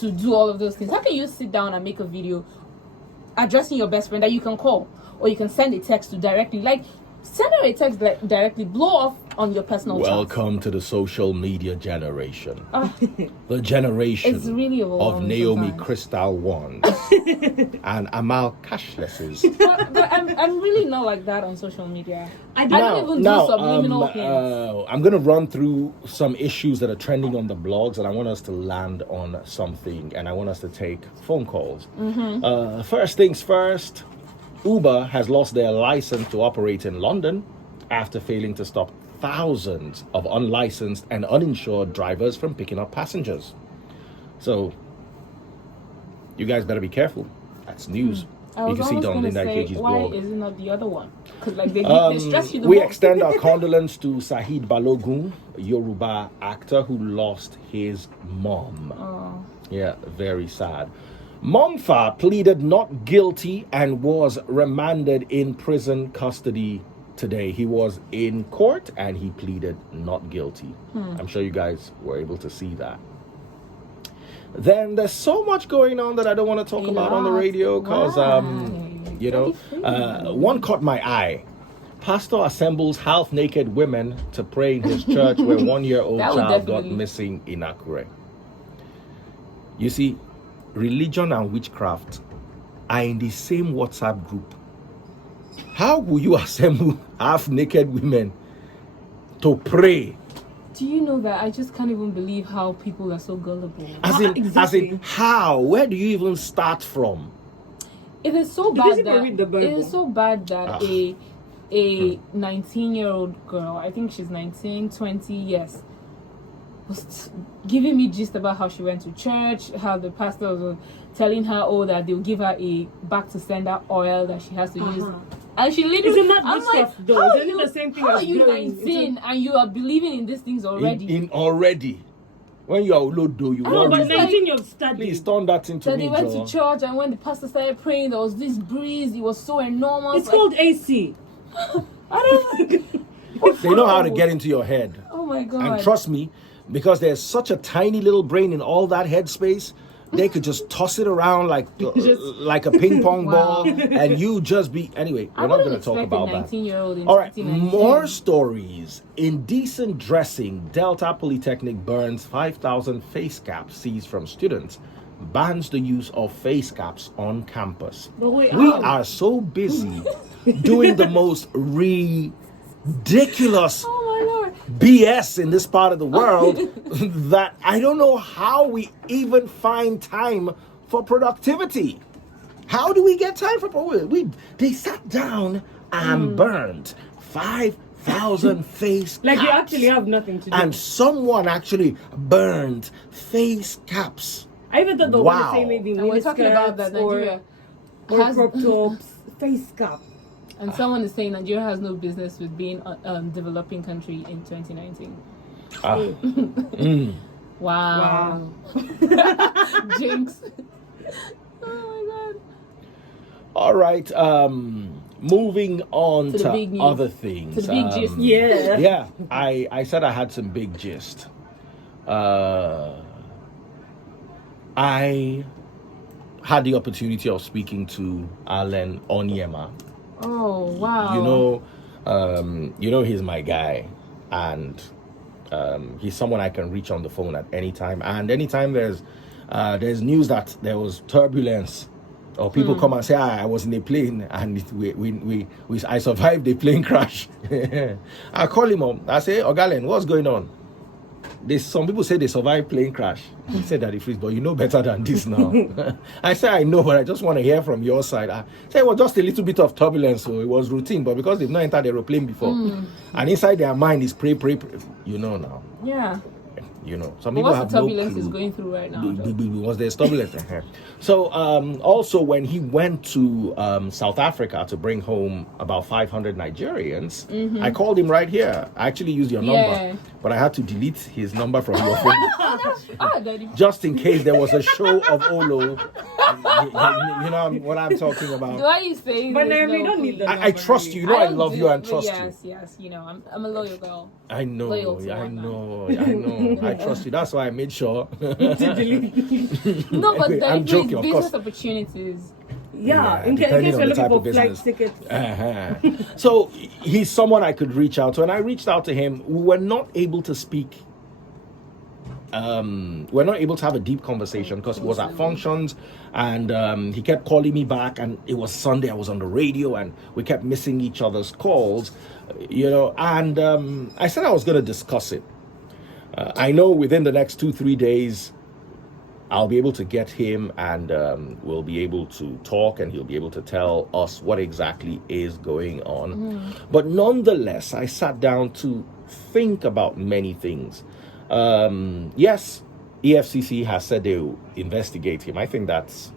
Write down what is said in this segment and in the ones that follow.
to do all of those things? How can you sit down and make a video addressing your best friend that you can call, or you can send a text to directly? Like, send her a text directly, blow off on your personal Welcome chat. to the social media generation. The generation It's really of Naomi sometimes. Crystal Wands and Amal Cashlesses. but I'm really not like that on social media. I don't even do subliminal hints. I'm going to run through some issues that are trending on the blogs, and I want us to land on something, and I want us to take phone calls. First things first, Uber has lost their license to operate in London after failing to stop thousands of unlicensed and uninsured drivers from picking up passengers. So, you guys better be careful. That's news. You can see it on Linda Keji's blog. Why is it not the other one? Because like they stress you the We most. extend our condolence to Sahid Balogun, a Yoruba actor who lost his mom. Oh. Yeah, very sad. Momfa pleaded not guilty and was remanded in prison custody today. He was in court and he pleaded not guilty. I'm sure you guys were able to see that. Then there's so much going on that I don't want to talk about on the radio because, one caught my eye. Pastor assembles half-naked women to pray in his church where 1-year-old child got missing in Akure. You see, religion and witchcraft are in the same WhatsApp group. How will you assemble half-naked women to pray? Do you know that I just can't even believe how people are so gullible? As in how? Where do you even start from? It is so bad that a 19-year-old girl, I think she's 19, 20, yes, was giving me gist about how she went to church, how the pastor was telling her, that they'll give her a back-to-sender oil that she has to use. And she literally, isn't that good stuff though? Isn't it the same thing how as are you blowing 19 and you are believing in these things already? Already. When you are Olodo, you No, but want 19 you've studied. Please turn that into So me, they went Joe. to church, and when the pastor started praying, there was this breeze. It was so enormous. It's called AC. I don't They know how to get into your head. Oh my God. And trust me, because there's such a tiny little brain in all that headspace, they could just toss it around like a ping pong ball, and you just be... Anyway, we're not going to talk about that. 19-year-old in All right, 1999. more stories. Indecent dressing. Delta Polytechnic burns 5,000 face caps seized from students. Bans the use of face caps on campus. But wait, We are so busy doing the most ridiculous Oh my Lord. BS in this part of the world that I don't know how we even find time for productivity. How do we get time for productivity? They sat down and burned 5,000 face caps. like you actually have nothing to do. And someone actually burned face caps. I even thought they were going to say maybe And we're talking about miniskirts that Nigeria or has, crop tops, face cap. and someone is saying Nigeria has no business with being a developing country in 2019. Wow. Jinx. Oh my God. All right. Moving on To the to big news. other things. To the big gist. Yeah. Yeah, I said I had some big gist. I had the opportunity of speaking to Allen Onyema. Oh wow. You know he's my guy, and he's someone I can reach on the phone at any time. And anytime there's news that there was turbulence, or people come and say, I was in a plane and I survived the plane crash. I call him up. I say, Ogalen, what's going on? Some people say they survived plane crash. He said that but you know better than this now. I say, I know, but I just want to hear from your side. I say, well, just a little bit of turbulence, so it was routine, but because they've not entered the aeroplane before, and inside their mind is pray, you know now. Yeah. You know, some But people what's have the turbulence no clue. is going through right now? Was there turbulence? So also when he went to South Africa to bring home about 500 Nigerians, I called him right here. I actually used your number, but I had to delete his number from your phone Daddy. just in case there was a show of Olo You know what I'm talking about. Do I saying But this? we No, don't need please. that. I trust you. You know I don't love do you it, and but trust yes, you. Yes, you know, I'm a loyal girl. I know. Loyal to I one man. know. I trust you. That's why I made sure. No, but I'm there joking, is of business course. opportunities. Yeah, in depending case on you're the type looking of for flight business. tickets. So he's someone I could reach out to, and I reached out to him. We were not able to speak. We're not able to have a deep conversation because he was at functions, and he kept calling me back, and it was Sunday. I was on the radio, and we kept missing each other's calls, you know. And I said I was going to discuss it. I know within the next 2-3 days, I'll be able to get him, and we'll be able to talk, and he'll be able to tell us what exactly is going on. But nonetheless, I sat down to think about many things. Yes, EFCC has said they will investigate him. I think that's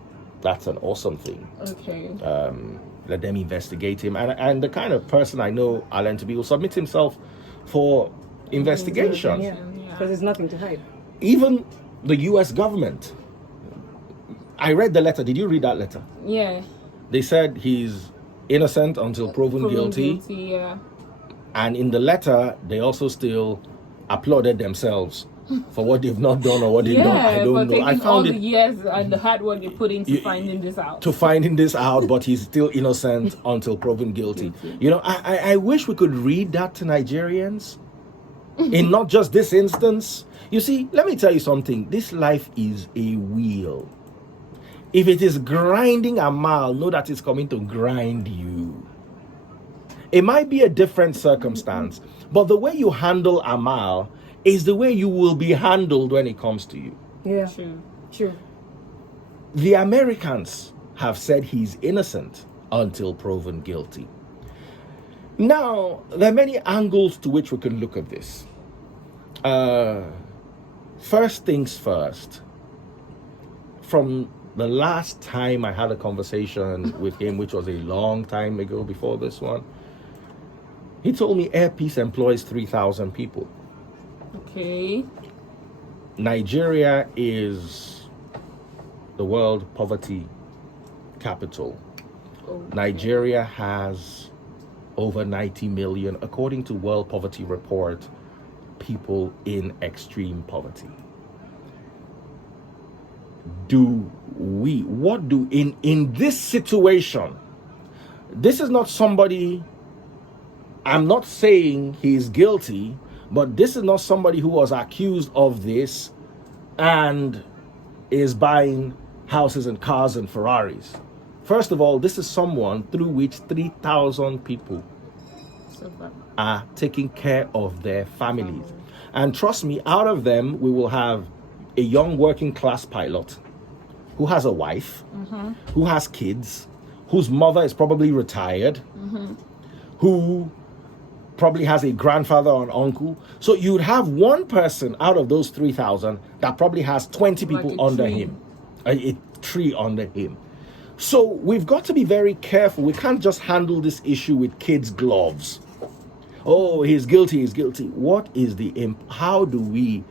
an awesome thing. Okay. Let them investigate him, and the kind of person I know Allen to be will submit himself for investigation. Yeah, because there's nothing to hide. Even the U.S. government. I read the letter. Did you read that letter? Yeah. They said he's innocent until proven guilty. Yeah. And in the letter, they also still applauded themselves for what they've not done or what they've done. I don't know. I found all the years and the hard work they put into finding this out. But he's still innocent until proven guilty. You know, I wish we could read that to Nigerians. In not just this instance. You see, let me tell you something. This life is a wheel. If it is grinding a mile, know that it's coming to grind you. It might be a different circumstance, but the way you handle a mile is the way you will be handled when it comes to you. Yeah. True. The Americans have said he's innocent until proven guilty. Now, there are many angles to which we can look at this. First things first. From the last time I had a conversation with him, which was a long time ago before this one, he told me Air Peace employs 3,000 people. Okay. Nigeria is the world poverty capital. Okay. Nigeria has over 90 million, according to World Poverty Report, people in extreme poverty. In this situation, this is not somebody, I'm not saying he's guilty, but this is not somebody who was accused of this and is buying houses and cars and Ferraris. First of all, this is someone through which 3,000 people are taking care of their families. And trust me, out of them, we will have a young working class pilot who has a wife, who has kids, whose mother is probably retired, who probably has a grandfather or an uncle. So you'd have one person out of those 3,000 that probably has 20 people under him, a tree under him. So we've got to be very careful. We can't just handle this issue with kids' gloves. Oh, he's guilty. What is how do we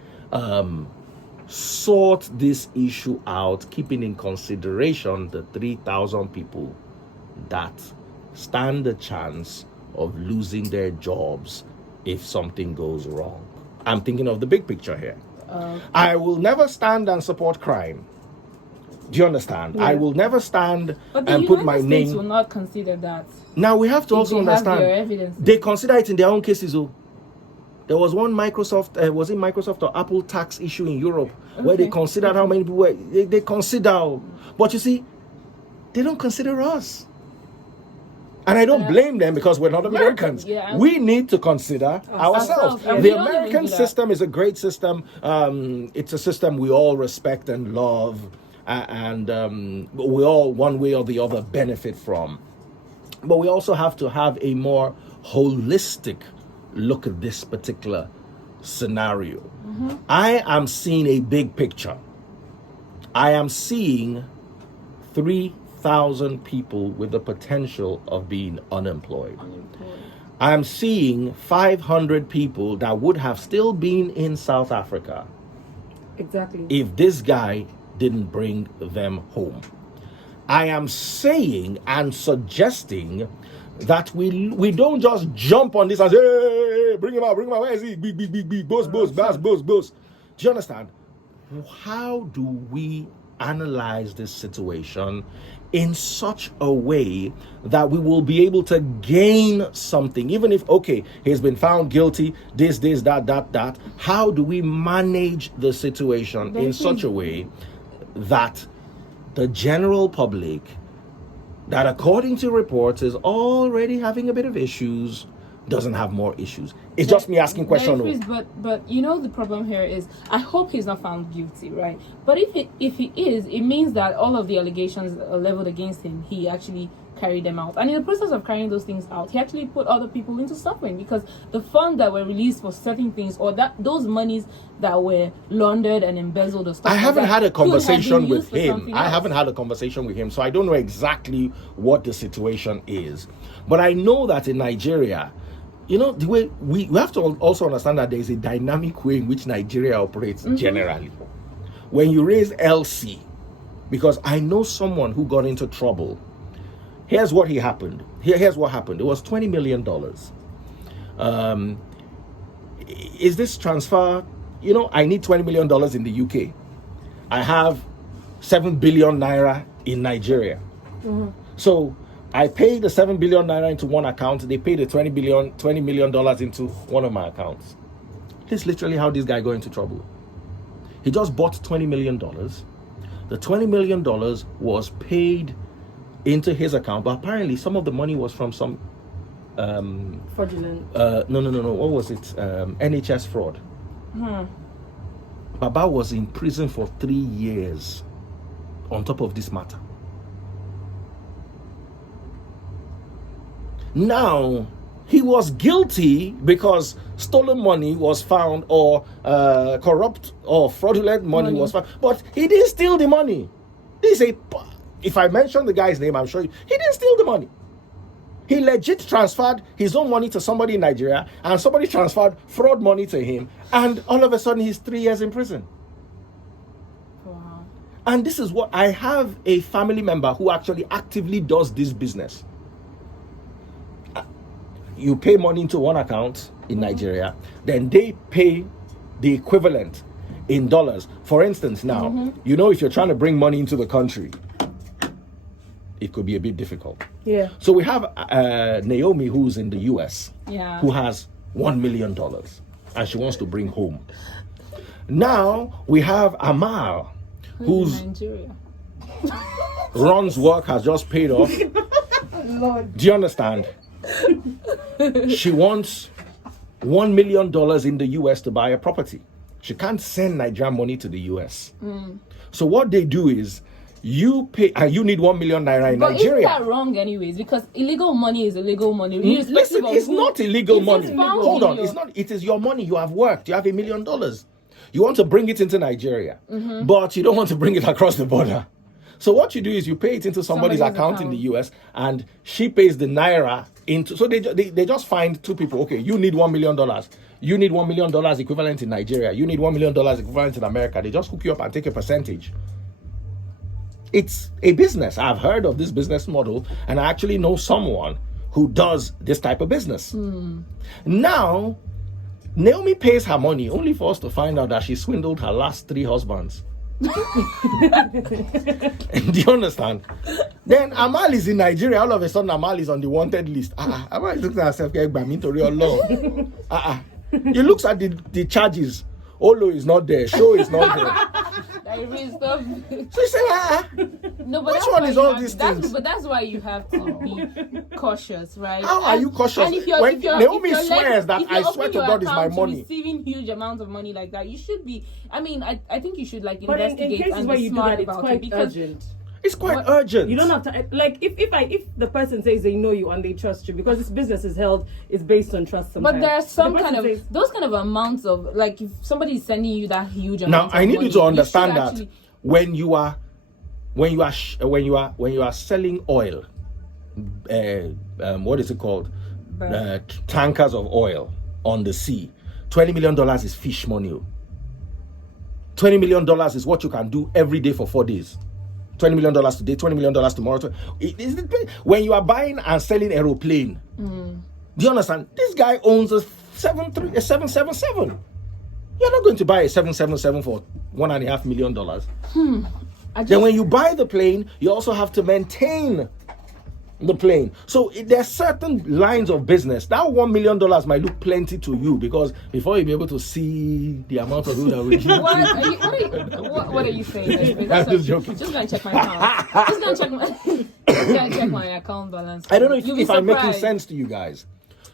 sort this issue out, keeping in consideration the 3,000 people that stand a chance of losing their jobs if something goes wrong? I'm thinking of the big picture here. I will never stand and support crime. Do you understand? Yeah. I will never stand and put my name. The United States will not consider that. Now we have to also understand. They consider it in their own cases. There was one Microsoft, was it Microsoft or Apple tax issue in Europe where they considered how many people were. They consider, but you see, they don't consider us. And I don't blame them because we're not Americans. Yeah. We need to consider ourselves. The American system is a great system. It's a system we all respect and love. And we all, one way or the other, benefit from. But we also have to have a more holistic look at this particular scenario. I am seeing a big picture. I am seeing 3,000 people with the potential of being unemployed. I am seeing 500 people that would have still been in South Africa. Exactly. If this guy didn't bring them home. I am saying and suggesting that we don't just jump on this and say, hey, bring him out, where is he? Big, boss. Do you understand? How do we analyze this situation in such a way that we will be able to gain something, even if, okay, he's been found guilty, this, that. How do we manage the situation in such a way that the general public, that according to reports is already having a bit of issues, doesn't have more issues? It's just me asking questions. But you know, the problem here is, I hope he's not found guilty, right? But if he is, it means that all of the allegations leveled against him, he actually carried them out. And in the process of carrying those things out, he actually put other people into suffering, because the funds that were released for certain things, or that those monies that were laundered and embezzled or stuff, I haven't had a conversation with him. I haven't had a conversation with him, so I don't know exactly what the situation is. But I know that in Nigeria, you know, the way we have to also understand that there is a dynamic way in which Nigeria operates generally. When you raise LC, because I know someone who got into trouble. Here's what happened. Here's what happened. It was $20 million. Is this transfer? You know, I need $20 million in the UK. I have 7 billion naira in Nigeria. So I pay the 7 billion naira into one account. They pay the $20 million into one of my accounts. This is literally how this guy got into trouble. He just bought $20 million. The $20 million was paid into his account, but apparently some of the money was from some fraudulent. No. What was it? NHS fraud. Baba was in prison for 3 years on top of this matter. Now, he was guilty because stolen money was found, or corrupt or fraudulent money was found, but he didn't steal the money. If I mention the guy's name, I'm sure he didn't steal the money. He legit transferred his own money to somebody in Nigeria, and somebody transferred fraud money to him, and all of a sudden he's 3 years in prison. Wow. And this is what I have a family member who actually actively does this business. You pay money into one account in Nigeria, then they pay the equivalent in dollars. For instance, now, you know, if you're trying to bring money into the country, it could be a bit difficult. Yeah. So we have Naomi, who's in the US, Yeah. who has $1 million, and she wants to bring home. Now we have Amal, who's in Nigeria. Ron's work has just paid off. Lord. Do you understand? She wants $1 million in the US to buy a property. She can't send Nigerian money to the US. So what they do is, you pay, and you need 1 million naira in Nigeria. But isn't that wrong anyways? Because illegal money is illegal money. Listen, it's not illegal money. Hold on, your... it's not. It is your money. You have worked. You have $1 million. You want to bring it into Nigeria, but you don't want to bring it across the border. So what you do is you pay it into somebody's account in the US, and she pays the naira into. So they just find two people. Okay, you need $1 million. You need $1 million equivalent in Nigeria. You need $1 million equivalent in America. They just hook you up and take a percentage. It's a business. I've heard of this business model, and I actually know someone who does this type of business. Now, Naomi pays her money only for us to find out that she swindled her last 3 husbands. Do you understand? Then Amal is in Nigeria. All of a sudden, Amal is on the wanted list. Amal is looking at herself, you looks at the charges. Olo is not there. Show is not there. So you say, no, but which one is all these things? But that's why you have to be cautious, right? How are you cautious? And when Naomi swears that I swear to God is my money, receiving huge amounts of money like that, you should be. I mean, I think you should but investigate in cases and where be you do smart that, it's about quite it, because urgent. It's quite urgent. You don't have to, like, if the person says they know you and they trust you, because this business is based on trust sometimes. But there are those kind of amounts of, like, if somebody is sending you that huge now amount of I need money, you to understand that actually... when you are selling oil, what is it called? Tankers of oil on the sea, $20 million is fish money. $20 million is what you can do every day for 4 days. $20 million today, $20 million tomorrow. When you are buying and selling aeroplane, do you understand? This guy owns a 777. You're not going to buy a 777 for $1.5 million. Then when you buy the plane, you also have to maintain the plane. So there are certain lines of business. That $1 million might look plenty to you, because before you'll be able to see the amount of food that we what are you saying? I'm just joking. Just gonna check my account. Just gonna check my account balance. I don't know if I'm making sense to you guys.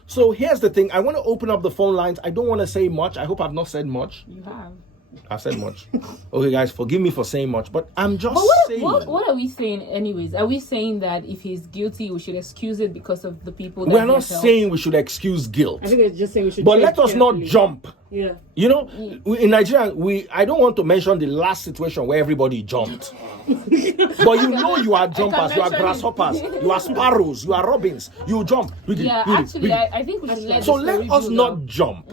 So here's the thing. I want to open up the phone lines. I don't want to say much. I hope I've not said much. You have. I've said much. Okay, guys, forgive me for saying much, but I'm just saying. What are we saying anyways? Are we saying that if he's guilty, we should excuse it because of the people that we're not saying we should excuse guilt. I think we're just saying we should. But let us not jump. Yeah. You know, in Nigeria, I don't want to mention the last situation where everybody jumped. But you know you are jumpers, you are grasshoppers, you are sparrows, you are robins. You jump. I think we should let us not jump.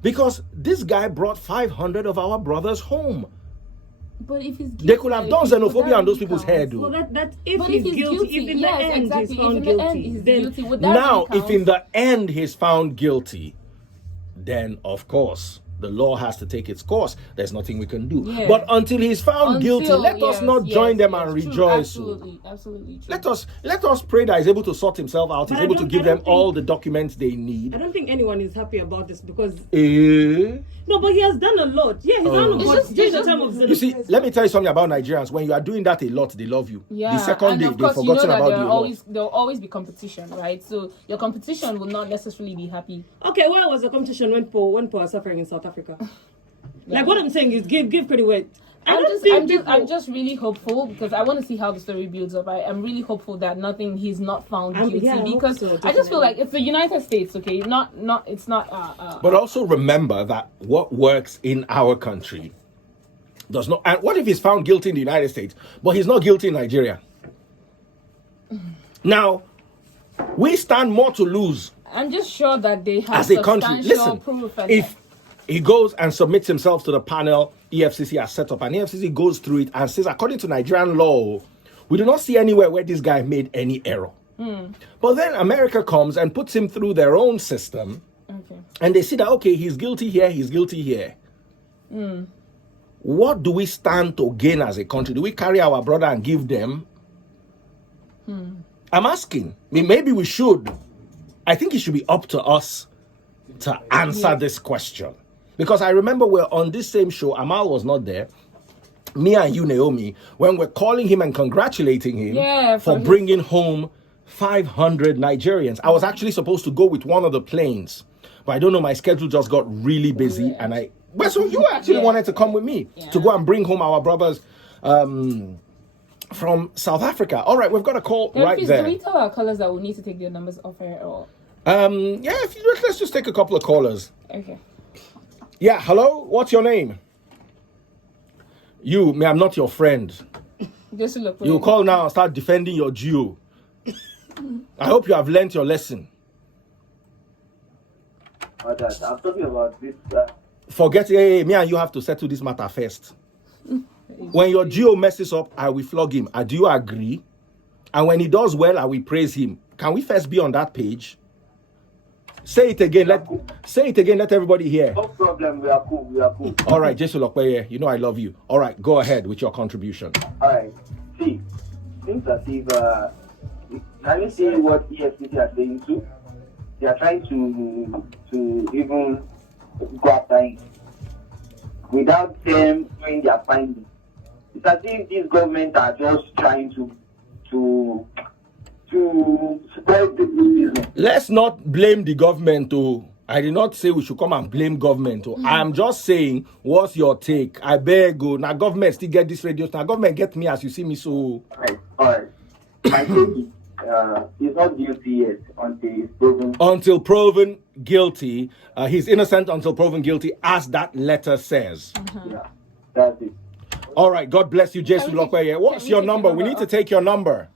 Because this guy brought 500 of our brothers home. But if he's guilty, they could have done xenophobia on those people's head. So that's if he's guilty. If in the end he's found guilty. Now, if in the end he's found guilty, then of course the law has to take its course. There's nothing we can do. Yeah. But until he's found guilty, let us not join them and rejoice. Absolutely true. Let us pray that he's able to sort himself out. He's able to give them all the documents they need. I don't think anyone is happy about this because no, but he has done a lot. Yeah, he's done a lot. You see, let me tell you something about Nigerians. When you are doing that a lot, they love you. Yeah. The second day, they've forgotten about you. There'll always be competition, right? So your competition will not necessarily be happy. Okay, where was the competition when poor are suffering in South Africa? Like what I'm saying is give credit where I'm just really hopeful because I want to see how the story builds up. I'm really hopeful that he's not found guilty because I just feel like it's the United States, okay? It's not. But also remember that what works in our country does not. And what if he's found guilty in the United States, but he's not guilty in Nigeria? Now, we stand more to lose. I'm just sure that they have as a country. Listen, proof if he goes and submits himself to the panel EFCC has set up, and EFCC goes through it and says, according to Nigerian law, we do not see anywhere where this guy made any error. But then America comes and puts him through their own system, and they see that, okay, he's guilty here, he's guilty here. What do we stand to gain as a country? Do we carry our brother and give them? I'm asking. I mean, maybe we should. I think it should be up to us to answer this question. Because I remember we're on this same show, Amal was not there, me and you, Naomi, when we're calling him and congratulating him for bringing home 500 Nigerians. I was actually supposed to go with one of the planes, but I don't know, my schedule just got really busy, so you actually wanted to come with me to go and bring home our brothers from South Africa. All right, we've got a call right there. Do we tell our callers that we need to take their numbers off air or? Let's just take a couple of callers. Okay. Yeah, hello? What's your name? I'm not your friend. You call now and start defending your geo. I hope you have learnt your lesson. I'm talking about this. Forget me and you have to settle this matter first. When your geo messes up, I will flog him. Do you agree? And when he does well, I will praise him. Can we first be on that page? Say it again. Let everybody hear. No problem. We are cool. All right, Jesu Lokpeye, you know I love you. All right, go ahead with your contribution. All right. See, things as if can you see what EFCC are saying too? They are trying to even go after him without them doing their findings. It's as if these government are just trying to spread the business. Let's not blame the government. I did not say we should come and blame government. I'm just saying, what's your take? I beg you. Now government still get this radio. Now government get me as you see me. So all right. My take is he's not guilty yet until he's proven. Until proven guilty, he's innocent until proven guilty, as that letter says. Yeah, that's it. All right. God bless you, Jesu Lokpeye. What's your number? We need to take your number.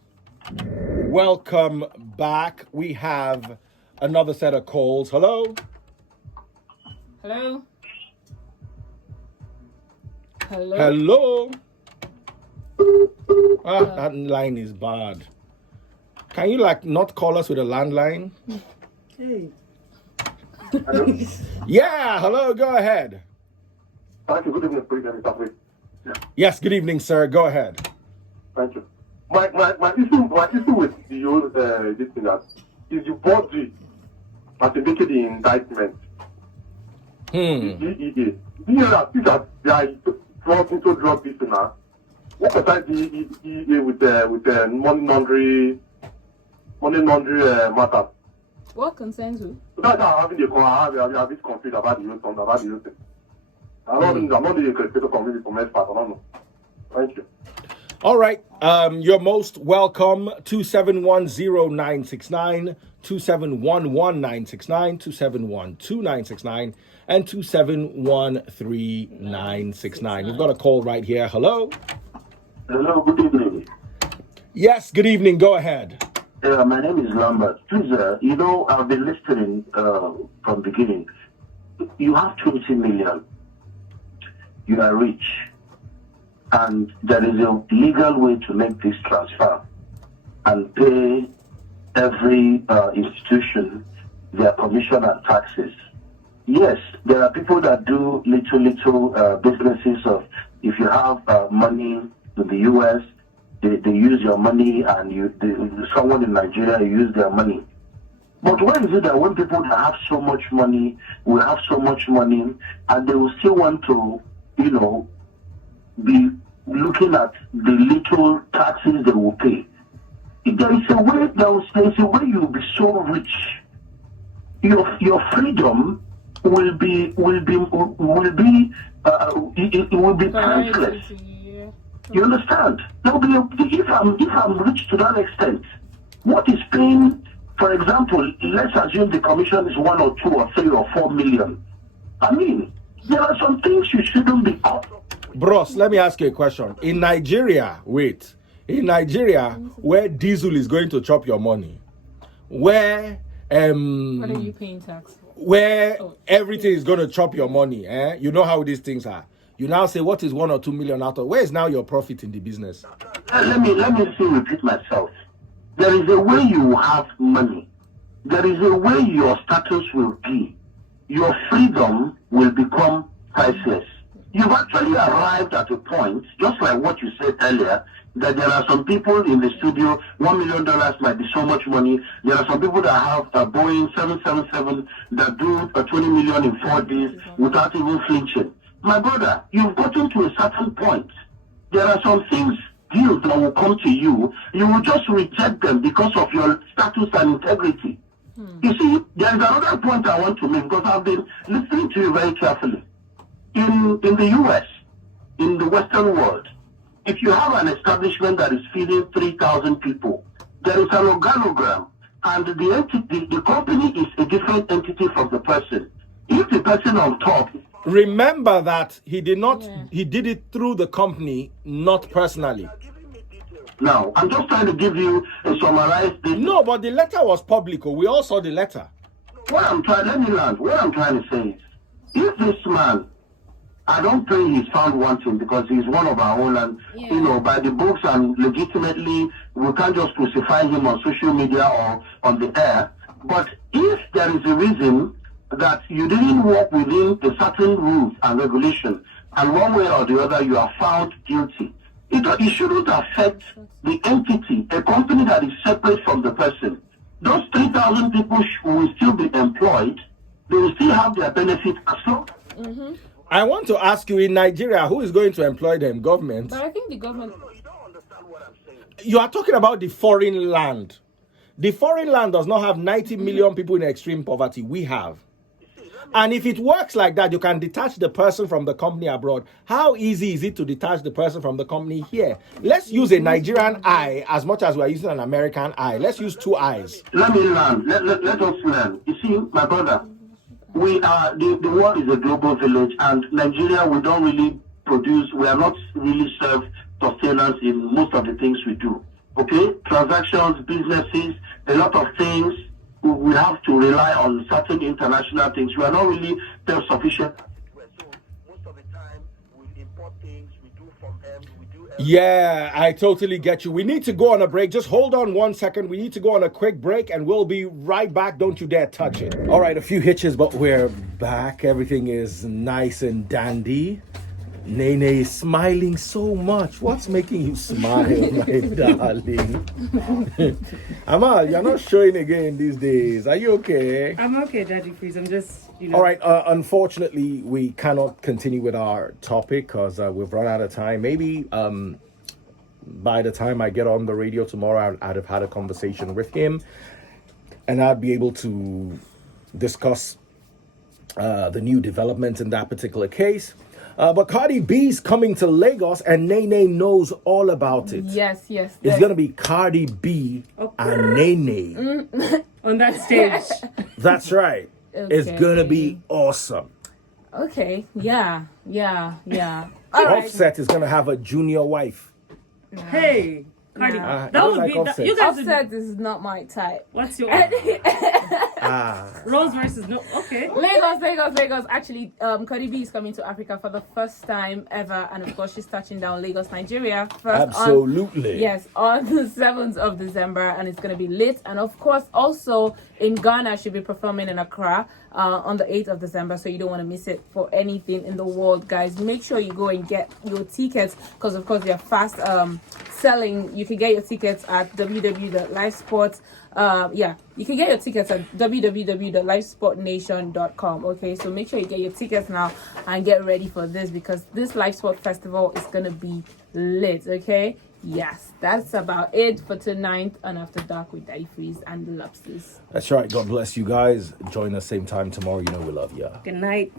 Welcome back. We have another set of calls. Hello? Hello? Hello? That line is bad. Can you not call us with a landline? Hey. Hello? Yeah, hello, go ahead. Thank you. Good evening, President. Yes, good evening, sir. Go ahead. Thank you. My issue with the whole this thing is you bought the making the indictment. The DEA. Do you know that they are into drug business now? What about the DEA with the money laundering matter? What concerns you? That's how I'm having a bit confused about the whole thing. I'm not the creator from expert. I don't know. Thank you. All right. You're most welcome. 2710969, 2711969, 2712969, and 2713969. We've got a call right here. Hello. Hello, good evening. Yes, good evening. Go ahead. My name is Lambert. Please, I've been listening from beginning. You have 20 million. You are rich. And there is a legal way to make this transfer and pay every institution their commission and taxes. Yes, there are people that do little businesses of, if you have money in the US, they use your money, and someone in Nigeria use their money. But why is it that when people that have so much money will have so much money, and they will still want to, be looking at the little taxes they will pay? There is a way you'll be so rich. Your freedom will be priceless. You understand? There will be if I'm rich to that extent, what is paying? For example, let's assume the commission is 1 or 2 or 3 or 4 million. I mean, there are some things you shouldn't be caught up. Bros, let me ask you a question. In Nigeria, where diesel is going to chop your money, where what are you paying tax for? Where everything is going to chop your money, you know how these things are. You now say, what is 1 or 2 million out of? Where is now your profit in the business? Let me repeat myself. There is a way you have money. There is a way your status will be. Your freedom will become priceless. You've actually arrived at a point, just like what you said earlier, that there are some people in the studio, $1 million might be so much money. There are some people that have a Boeing 777 that do 20 million in 4 days without even flinching. My brother, you've gotten to a certain point. There are some deals that will come to you. You will just reject them because of your status and integrity. You see, there is another point I want to make, because I've been listening to you very carefully. In the US, in the Western world, if you have an establishment that is feeding 3,000 people, there is an organogram, and the company is a different entity from the person. If the person on top... Remember that he did it through the company, not personally. Now, I'm just trying to give you a summarized... No, but the letter was public. We all saw the letter. What I'm trying to say is, if this man... I don't think he's found wanting, because he's one of our own, and by the books and legitimately, we can't just crucify him on social media or on the air. But if there is a reason that you didn't work within a certain rules and regulation, and one way or the other you are found guilty, it shouldn't affect the entity, a company that is separate from the person. Those 3,000 people will still be employed. They will still have their benefit as well. I want to ask you, in Nigeria, who is going to employ them? Government? But I think the government... No, you don't understand what I'm saying. You are talking about the foreign land. The foreign land does not have 90 million people in extreme poverty. We have. And if it works like that, you can detach the person from the company abroad. How easy is it to detach the person from the company here? Let's use a Nigerian eye as much as we are using an American eye. Let's use 2 eyes. Let me learn. Let us learn. You see, my brother, we are the world is a global village, and Nigeria, we don't really produce, we are not really self-sustenance in most of the things we do. Okay? Transactions, businesses, a lot of things, we have to rely on certain international things. We are not really self-sufficient. So most of the time, we import things, we do from them, we do Yeah, I totally get you. We need to go on a break. Just hold on 1 second. We need to go on a quick break and we'll be right back. Don't you dare touch it. All right, a few hitches, but we're back. Everything is nice and dandy. Nene is smiling so much. What's making you smile, my darling? Amal, you're not showing again these days. Are you okay? I'm okay, Daddy Freeze. I'm just, All right. Unfortunately, we cannot continue with our topic because we've run out of time. Maybe by the time I get on the radio tomorrow, I'd have had a conversation with him and I'd be able to discuss the new developments in that particular case. But Cardi B's coming to Lagos and Nene knows all about it. Yes. It's going to be Cardi B and Nene. On that stage. That's right. Okay. It's going to be awesome. Okay. Yeah. Offset is going to have a junior wife. Hey. Cardi, that would like be Offset. you guys Offset is not my type. What's your Rose versus no? Okay. Lagos. Actually, Cardi B is coming to Africa for the first time ever, and of course, she's touching down Lagos, Nigeria. Absolutely. On the 7th of December, and it's gonna be lit. And of course, also in Ghana, she'll be performing in Accra on the 8th of December. So you don't want to miss it for anything in the world, guys. Make sure you go and get your tickets because, of course, they're fast selling. You can get your tickets at www.livesports. You can get your tickets at www.livesportnation.com. Okay, so make sure you get your tickets now and get ready for this because this Live Sport Festival is gonna be lit. Okay, yes, that's about it for tonight and After Dark with Daddy Freeze and the Lobsters. That's right. God bless you guys. Join us same time tomorrow. You know we love you. Good night.